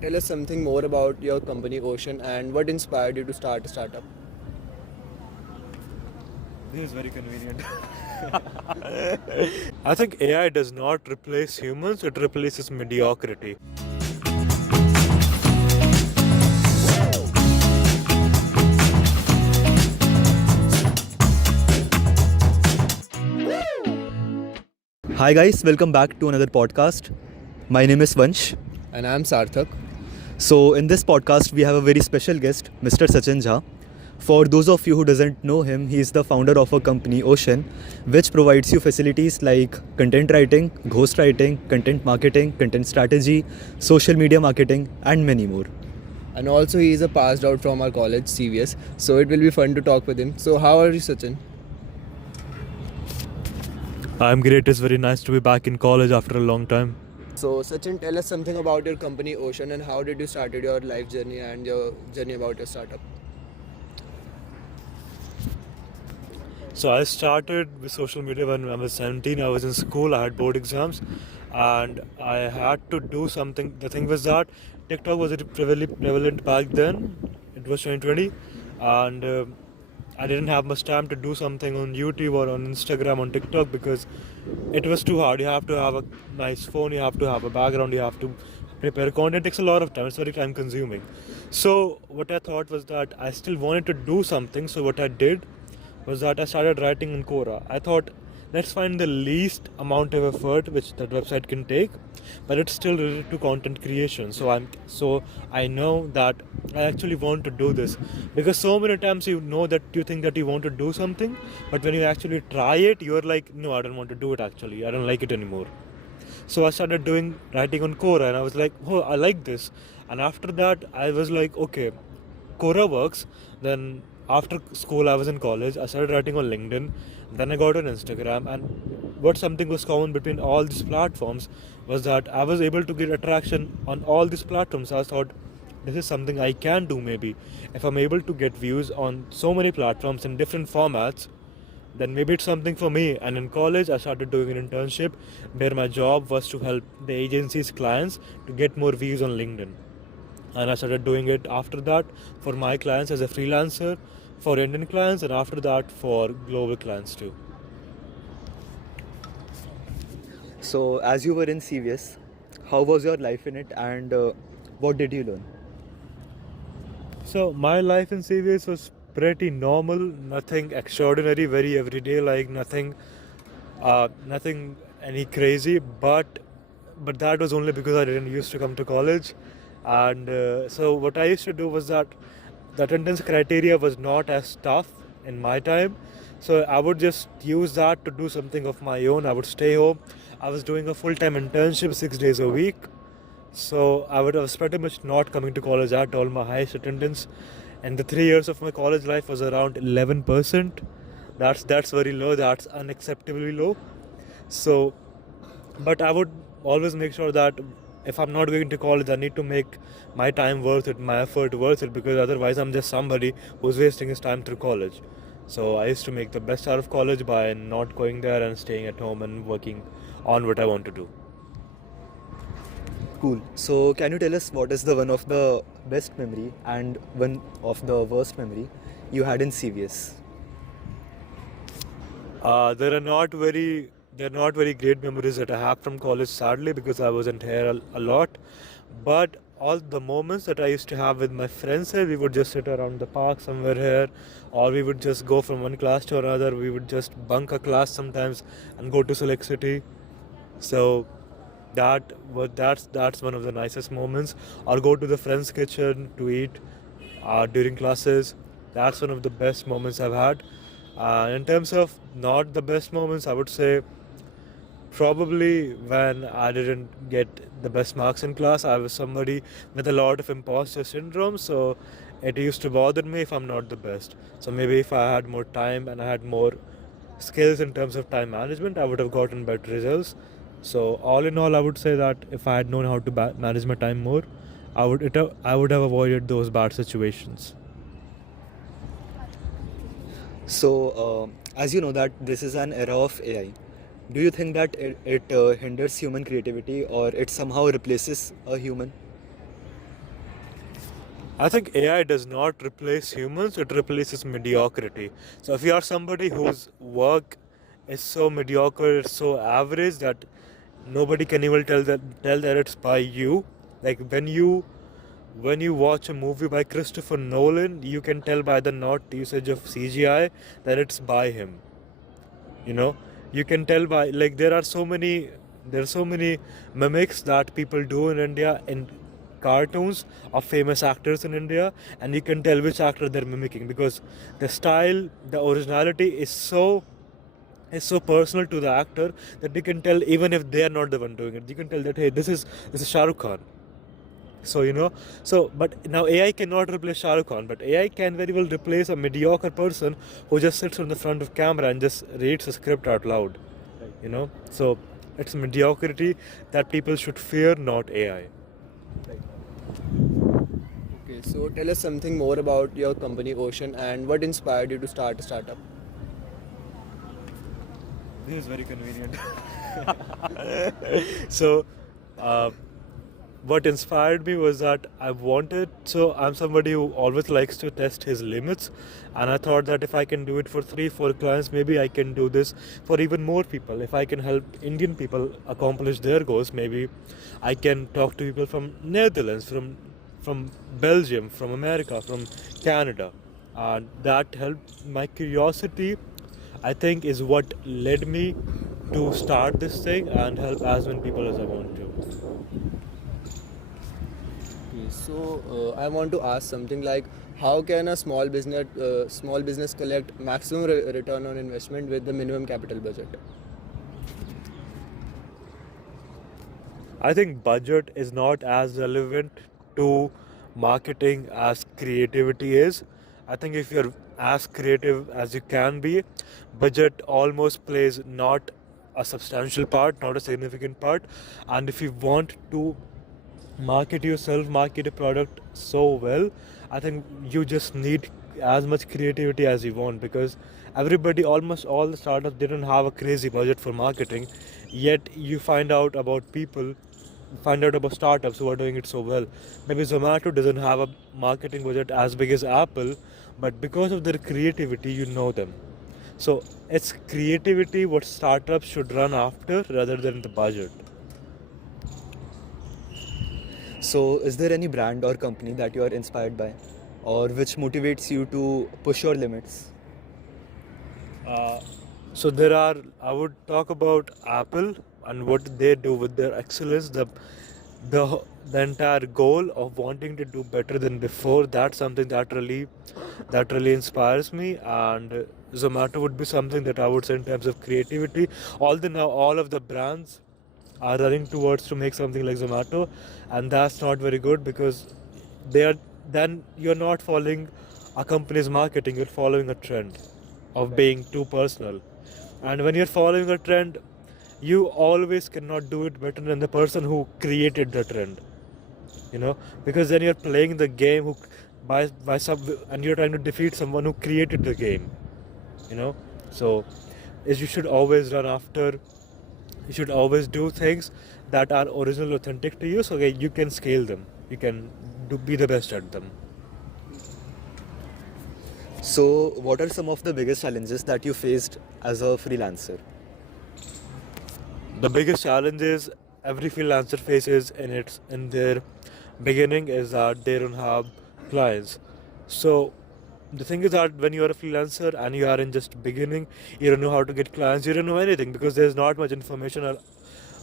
tell us something more about your company Ocean and what inspired you to start a startup. This is very convenient. I think AI does not replace humans, it replaces mediocrity. Hi guys, welcome back to another podcast. My name is Vansh. And I'm Sarthak. So in this podcast we have a very special guest, Mr. Sachin Jha. For those of you who doesn't know him, he is the founder of a company Ocean, which provides you facilities like content writing, ghost writing, content marketing, content strategy, social media marketing and many more. And also he is a passed out from our college, CVS. So it will be fun to talk with him. So how are you, Sachin? I'm great, it's very nice to be back in college after a long time. So Sachin, tell us something about your company Ocean and how did you started your life journey and your journey about your startup. So I started with social media when I was 17. I was in school, I had board exams and I had to do something. The thing was that TikTok was prevalent back then. It was 2020 and I didn't have much time to do something on YouTube or on Instagram, on TikTok because it was too hard. You have to have a nice phone, you have to have a background, you have to prepare content. It takes a lot of time, it's very time consuming. So what I thought was that I still wanted to do something. So what I did was that I started writing in Quora. I thought, let's find the least amount of effort which that website can take, but it's still related to content creation. So I know that I actually want to do this because so many times you think that you want to do something, but when you actually try it, you're like, no, I don't want to do it actually. I don't like it anymore. So I started writing on Quora and I was like, oh, I like this. And after that, I was like, okay, Quora works. Then after school, I was in college. I started writing on LinkedIn. Then I got on Instagram. And what something was common between all these platforms was that I was able to get attraction on all these platforms. I thought, this is something I can do maybe. If I'm able to get views on so many platforms in different formats, then maybe it's something for me. And in college, I started doing an internship where my job was to help the agency's clients to get more views on LinkedIn. And I started doing it after that for my clients as a freelancer, for Indian clients, and after that for global clients too. So as you were in CVS, how was your life in it and what did you learn? So my life in CVS was pretty normal, nothing extraordinary, very everyday, like nothing any crazy. But that was only because I didn't used to come to college, and so what I used to do was that the attendance criteria was not as tough in my time. So I would just use that to do something of my own. I would stay home. I was doing a full-time internship 6 days a week. So I was pretty much not coming to college at all. My highest attendance in the 3 years of my college life was around 11%. That's very low. That's unacceptably low. So, but I would always make sure that if I'm not going to college, I need to make my time worth it, my effort worth it, because otherwise I'm just somebody who's wasting his time through college. So I used to make the best out of college by not going there and staying at home and working on what I want to do. Cool. So can you tell us what is the one of the best memory and one of the worst memory you had in CVS? They're not very great memories that I have from college, sadly, because I wasn't here a lot. But all the moments that I used to have with my friends here, we would just sit around the park somewhere here, or we would just go from one class to another. We would just bunk a class sometimes and go to Select City. So that's one of the nicest moments. Or go to the friend's kitchen to eat during classes. That's one of the best moments I've had. In terms of not the best moments, I would say probably when I didn't get the best marks in class. I was somebody with a lot of imposter syndrome, so it used to bother me if I'm not the best. So maybe if I had more time and I had more skills in terms of time management, I would have gotten better results. So all in all, I would say that if I had known how to manage my time more, I would have avoided those bad situations. So as you know that this is an era of AI, do you think that it hinders human creativity or it somehow replaces a human? I think AI does not replace humans, it replaces mediocrity. So if you are somebody whose work is so mediocre, it's so average that nobody can even tell that it's by you. Like when you watch a movie by Christopher Nolan, you can tell by the not usage of CGI that it's by him. You know, you can tell by, like, there are so many mimics that people do in India in cartoons of famous actors in India, and you can tell which actor they're mimicking because the style, the originality is so personal to the actor that you can tell even if they are not the one doing it. You can tell that, hey, this is Shah Rukh Khan. But now AI cannot replace Shah Rukh Khan, but AI can very well replace a mediocre person who just sits on the front of camera and just reads a script out loud. So it's mediocrity that people should fear, not AI. Okay, so tell us something more about your company Ocean and what inspired you to start a startup. This is very convenient. So, what inspired me was that I'm somebody who always likes to test his limits, and I thought that if I can do it for 3-4 clients, maybe I can do this for even more people. If I can help Indian people accomplish their goals, maybe I can talk to people from Netherlands, from Belgium, from America, from Canada, and that helped. My curiosity, I think, is what led me to start this thing and help as many people as I want to. Okay, so I want to ask something like, how can a small business collect maximum return on investment with the minimum capital budget? I think budget is not as relevant to marketing as creativity is. I think if you're as creative as you can be, budget almost plays not a substantial part, not a significant part. And if you want to market yourself, market a product so well, I think you just need as much creativity as you want, because almost all the startups didn't have a crazy budget for marketing, yet you find out about startups who are doing it so well. Maybe Zomato doesn't have a marketing budget as big as Apple, but because of their creativity, you know them. So it's creativity what startups should run after rather than the budget. So, is there any brand or company that you are inspired by, or which motivates you to push your limits? So I would talk about Apple and what they do with their excellence, the entire goal of wanting to do better than before. That's something that really inspires me. And Zomato would be something that I would say in terms of creativity. Although now all of the brands are running towards to make something like Zomato, and that's not very good because they are then you're not following a company's marketing, you're following a trend of being too personal. And when you're following a trend, you always cannot do it better than the person who created the trend. Because then you're playing the game by some, and you're trying to defeat someone who created the game. So is you should always do things that are original, authentic to you, so that you can scale them, you can be the best at them. So, what are some of the biggest challenges that you faced as a freelancer? The biggest challenges every freelancer faces in their beginning is that they don't have clients. So the thing is that when you are a freelancer and you are in just beginning, you don't know how to get clients, you don't know anything because there's not much information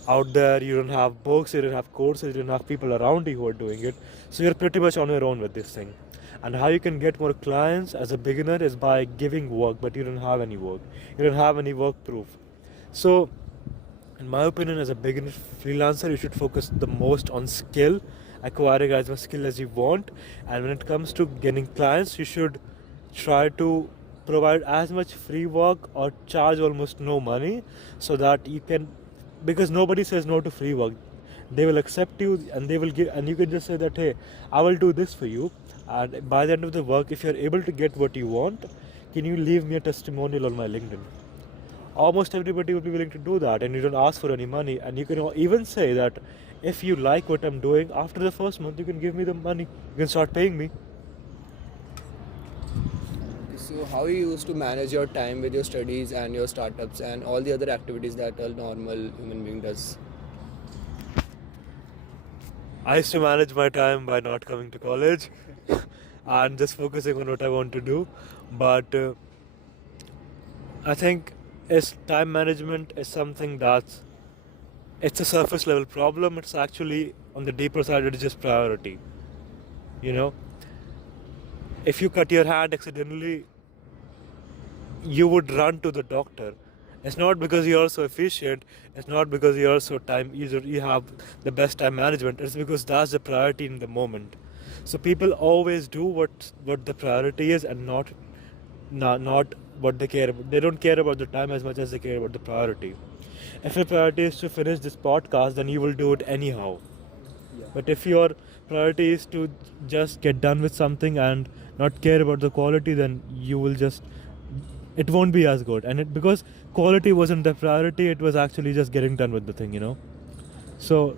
out there. You don't have books, you don't have courses, you don't have people around you who are doing it. So you're pretty much on your own with this thing. And how you can get more clients as a beginner is by giving work, but you don't have any work. You don't have any work proof. So in my opinion, as a beginner freelancer, you should focus the most on skill, acquiring as much skill as you want. And when it comes to getting clients, you should try to provide as much free work or charge almost no money, so that you can, because nobody says no to free work. They will accept you and they will give, and you can just say that, hey, I will do this for you, and by the end of the work, if you're able to get what you want, can you leave me a testimonial on my LinkedIn? Almost everybody will be willing to do that, and you don't ask for any money. And you can even say that if you like what I'm doing, after the first month you can give me the money, you can start paying me. So how you used to manage your time with your studies and your startups and all the other activities that a normal human being does? I used to manage my time by not coming to college and just focusing on what I want to do. But I think time management is something that's it's a surface level problem. It's actually on the deeper side. It's just priority. You know, if you cut your hand accidentally, you would run to the doctor. It's not because you're so efficient. It's not because you're so you have the best time management. It's because that's the priority in the moment. So people always do what the priority is and not what they care about. They don't care about the time as much as they care about the priority. If your priority is to finish this podcast, then you will do it anyhow. Yeah. But if your priority is to just get done with something and not care about the quality, then you will just it won't be as good. And because quality wasn't the priority, it was actually just getting done with the thing. So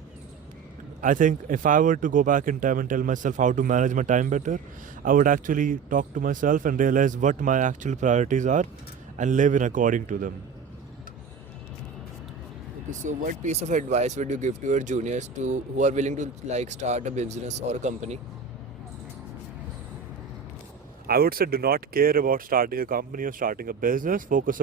I think if I were to go back in time and tell myself how to manage my time better, I would actually talk to myself and realize what my actual priorities are and live in according to them. Okay, so what piece of advice would you give to your juniors who are willing to like start a business or a company? I would say do not care about starting a company or starting a business. Focus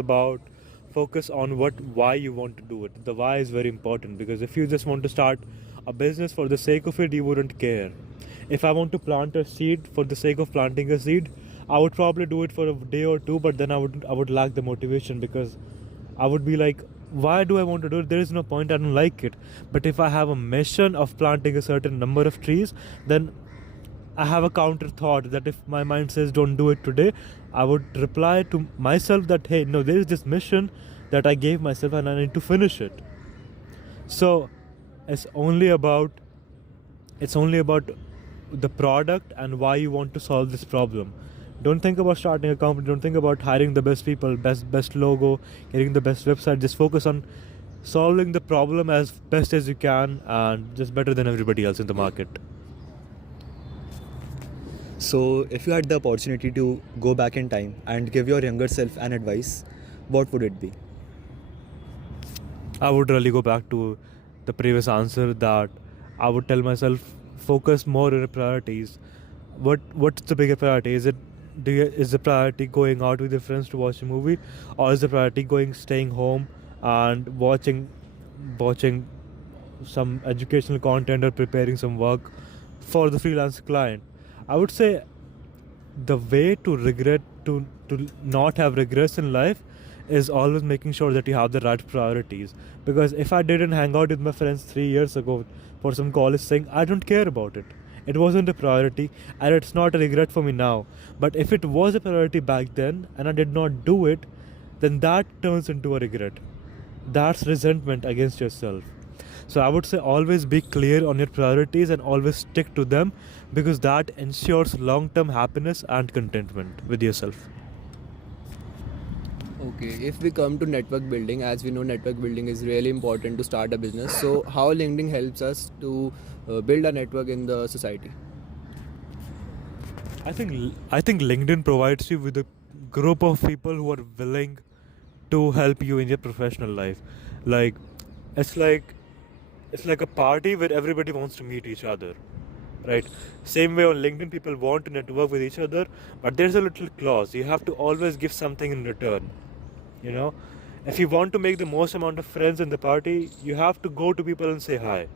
on why you want to do it. The why is very important, because if you just want to start a business for the sake of it, you wouldn't care. If I want to plant a seed for the sake of planting a seed, I would probably do it for a day or two, but then I would lack the motivation, because I would be like, why do I want to do it? There is no point, I don't like it. But if I have a mission of planting a certain number of trees, then I have a counter thought that if my mind says don't do it today, I would reply to myself that hey, no, there is this mission that I gave myself and I need to finish it. So it's only about the product and why you want to solve this problem. Don't think about starting a company, don't think about hiring the best people, best logo, getting the best website. Just focus on solving the problem as best as you can and just better than everybody else in the market. So, if you had the opportunity to go back in time and give your younger self an advice, what would it be? I would really go back to the previous answer, that I would tell myself focus more on your priorities. What's the bigger priority? Is the priority going out with your friends to watch a movie, or is the priority staying home and watching some educational content or preparing some work for the freelance client? I would say the way to not have regrets in life is always making sure that you have the right priorities. Because if I didn't hang out with my friends 3 years ago for some college thing, I don't care about it. It wasn't a priority and it's not a regret for me now. But if it was a priority back then and I did not do it, then that turns into a regret. That's resentment against yourself. So I would say always be clear on your priorities and always stick to them, because that ensures long-term happiness and contentment with yourself. Okay, if we come to network building, as we know, network building is really important to start a business. So, how LinkedIn helps us to build a network in the society? I think LinkedIn provides you with a group of people who are willing to help you in your professional life. Like it's like a party where everybody wants to meet each other, right? Same way on LinkedIn, people want to network with each other, but there's a little clause. You have to always give something in return. If you want to make the most amount of friends in the party, you have to go to people and say hi.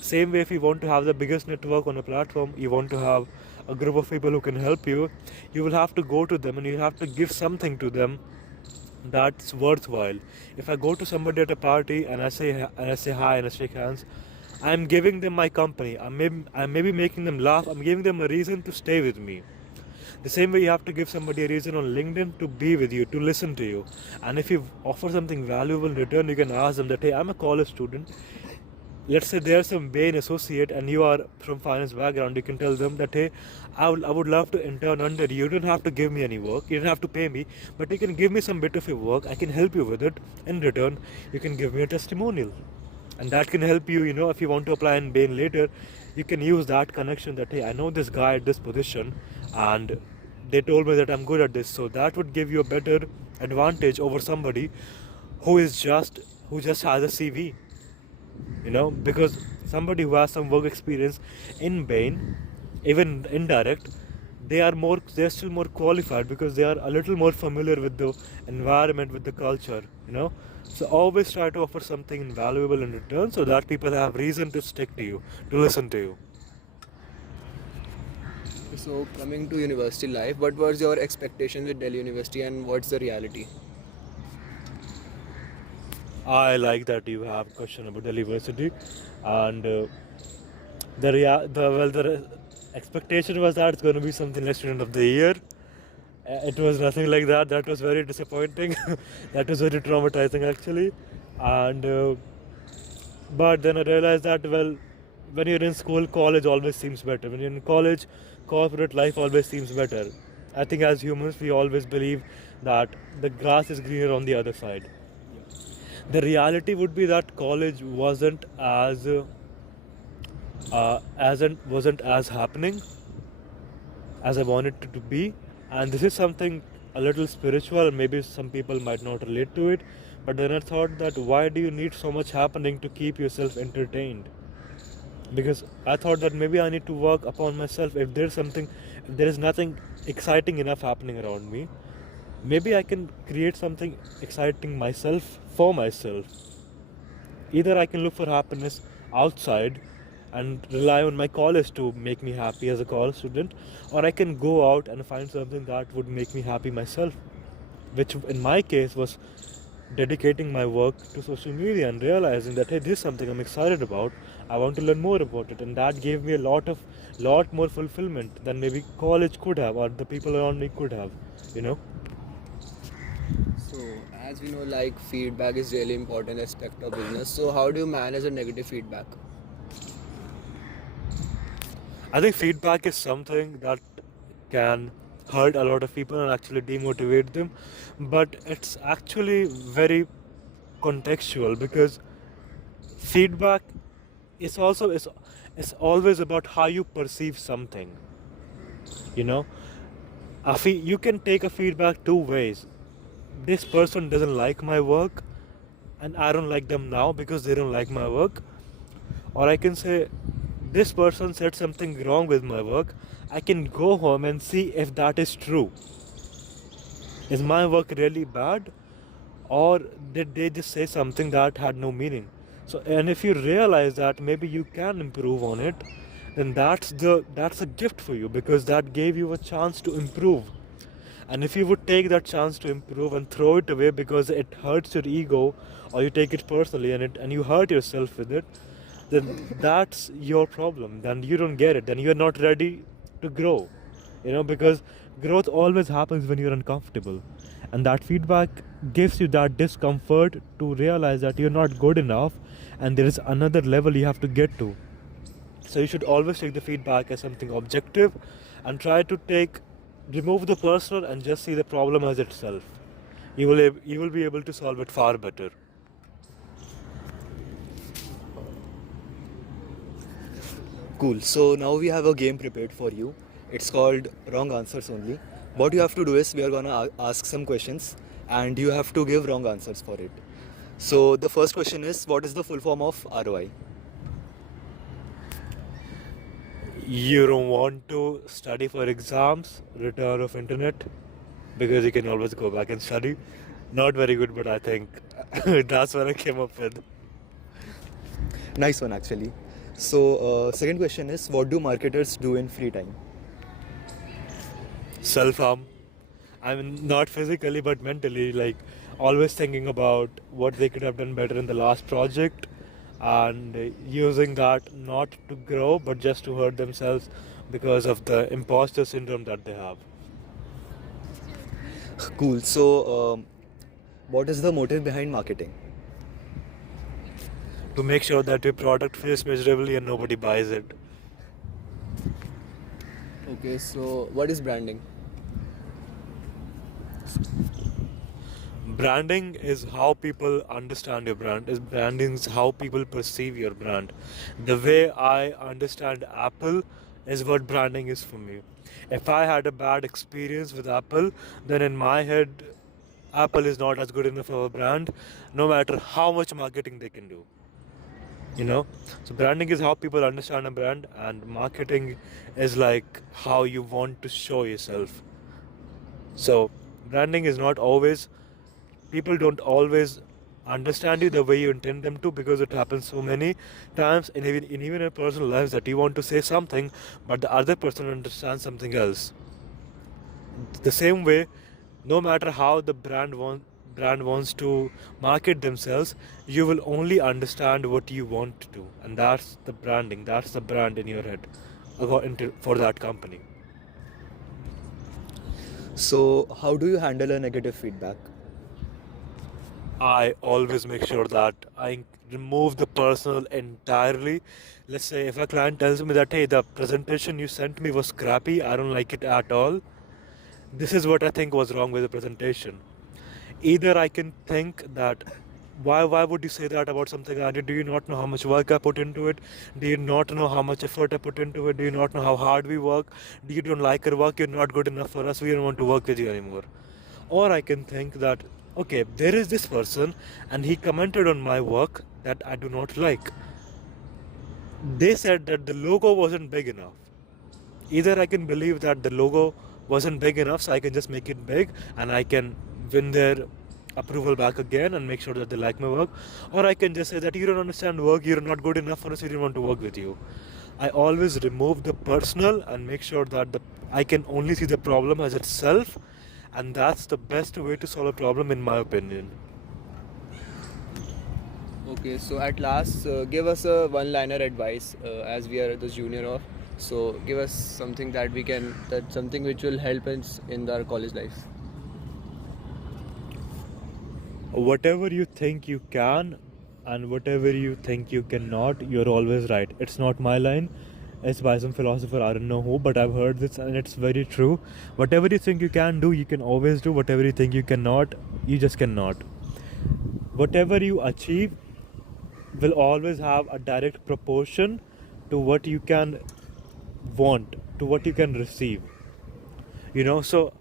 Same way, if you want to have the biggest network on a platform, you want to have a group of people who can help you, you will have to go to them and you have to give something to them that's worthwhile. If I go to somebody at a party and I say hi and I shake hands, I'm giving them my company. I may be making them laugh. I'm giving them a reason to stay with me. The same way, you have to give somebody a reason on LinkedIn to be with you, to listen to you. And if you offer something valuable in return, you can ask them that, hey, I'm a college student. Let's say there's some Bain associate and you are from finance background. You can tell them that, hey, I would love to intern under you. You don't have to give me any work. You don't have to pay me, but you can give me some bit of your work. I can help you with it. In return, you can give me a testimonial. And that can help you, if you want to apply in Bain later, you can use that connection that, hey, I know this guy at this position and they told me that I'm good at this. So that would give you a better advantage over somebody who is just who just has a CV, because somebody who has some work experience in Bain, even indirect, they're still more qualified because they are a little more familiar with the environment, with the culture. So always try to offer something invaluable in return so that people have reason to stick to you, to listen to you. So coming to university life, what was your expectation with Delhi University and what's the reality? I like that you have a question about the university, and the rea- the well the re- expectation was that it's going to be something like student of the year. It was nothing like that. That was very disappointing. That was very traumatizing actually, and but then I realized that, well, when you're in school, college always seems better. When you're in college, corporate life always seems better. I think as humans we always believe that the grass is greener on the other side. The reality would be that college wasn't as happening as I wanted it to be, and this is something a little spiritual. Maybe some people might not relate to it, but then I thought that why do you need so much happening to keep yourself entertained? Because I thought that maybe I need to work upon myself. If there is nothing exciting enough happening around me, maybe I can create something exciting myself for myself. Either I can look for happiness outside and rely on my college to make me happy as a college student, or I can go out and find something that would make me happy myself, which in my case was dedicating my work to social media and realizing that, hey, this is something I'm excited about. I want to learn more about it, and that gave me a lot more fulfillment than maybe college could have or the people around me could have. You know. So as we know, like feedback is really important aspect of business. So how do you manage a negative feedback? I think feedback is something that can hurt a lot of people and actually demotivate them, but it's actually very contextual because feedback is always about how you perceive something. You know, you can take a feedback two ways. This person doesn't like my work, and I don't like them now because they don't like my work. Or I can say, this person said something wrong with my work. I can go home and see if that is true. Is my work really bad? Or did they just say something that had no meaning? So, and if you realize that maybe you can improve on it, then that's a gift for you because that gave you a chance to improve. And if you would take that chance to improve and throw it away because it hurts your ego, or you take it personally and you hurt yourself with it, then that's your problem. Then you don't get it. Then you're not ready to grow. Because growth always happens when you're uncomfortable. And that feedback gives you that discomfort to realize that you're not good enough and there is another level you have to get to. So you should always take the feedback as something objective and try to remove the personal and just see the problem as itself. You will be able to solve it far better. Cool. So now we have a game prepared for you. It's called Wrong Answers Only. What you have to do is we are gonna ask some questions and you have to give wrong answers for it. So the first question is, what is the full form of ROI? You don't want to study for exams, return of internet, because you can always go back and study. Not very good, but I think that's what I came up with. Nice one, actually. So second question is, what do marketers do in free time? Self-harm. I mean, not physically, but mentally, like always thinking about what they could have done better in the last project and using that not to grow, but just to hurt themselves because of the imposter syndrome that they have. Cool. So what is the motive behind marketing? To make sure that your product fails miserably and nobody buys it. Okay, so what is branding? Branding is how people understand your brand. Is branding is how people perceive your brand. The way I understand Apple is what branding is for me. If I had a bad experience with Apple, then in my head, Apple is not as good enough of a brand, no matter how much marketing they can do. You know, so branding is how people understand a brand, and marketing is like how you want to show yourself. So, branding is not always, people don't always understand you the way you intend them to, because it happens so many times even in personal lives that you want to say something but the other person understands something else. The same way, no matter how the brand wants to market themselves, you will only understand what you want to do, and that's the branding, that's the brand in your head for that company. So, how do you handle a negative feedback? I always make sure that I remove the personal entirely. Let's say if a client tells me that, hey, the presentation you sent me was crappy, I don't like it at all. This is what I think was wrong with the presentation. Either I can think that, why would you say that about something I did? Do you not know how much work I put into it? Do you not know how much effort I put into it? Do you not know how hard we work? Do you don't like our work? You're not good enough for us. We don't want to work with you anymore. Or I can think that, okay, there is this person and he commented on my work that I do not like. They said that the logo wasn't big enough. Either I can believe that the logo wasn't big enough, so I can just make it big and I can win their approval back again and make sure that they like my work. Or I can just say that you don't understand work, you're not good enough for us, we didn't want to work with you. I always remove the personal and make sure that I can only see the problem as itself, and that's the best way to solve a problem in my opinion. Okay, so at last, give us a one-liner advice as we are the junior of. So give us something that something which will help us in our college life. Whatever you think you can and whatever you think you cannot, you're always right. It's not my line, it's by some philosopher, I don't know who, but I've heard this and it's very true. Whatever you think you can do, you can always do. Whatever you think you cannot, you just cannot. Whatever you achieve will always have a direct proportion to what you can want, to what you can receive. So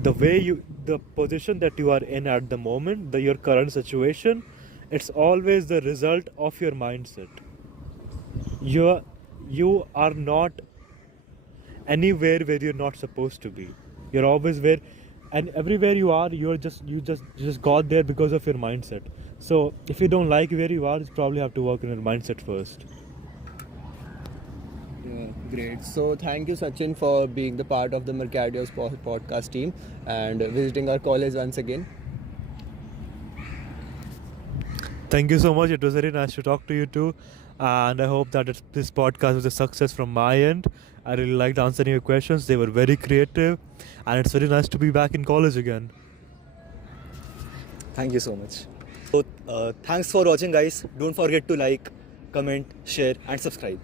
the position that you are in at the moment, your current situation, it's always the result of your mindset. You are not anywhere where you're not supposed to be. You're always where, and everywhere you are, you just got there because of your mindset. So if you don't like where you are, you probably have to work on your mindset first. Yeah, great. So thank you, Sachin, for being the part of the Mercadeo's podcast team and visiting our college once again. Thank you so much. It was very nice to talk to you too. And I hope that this podcast was a success from my end. I really liked answering your questions. They were very creative. And it's very nice to be back in college again. Thank you so much. So, thanks for watching, guys. Don't forget to like, comment, share, and subscribe.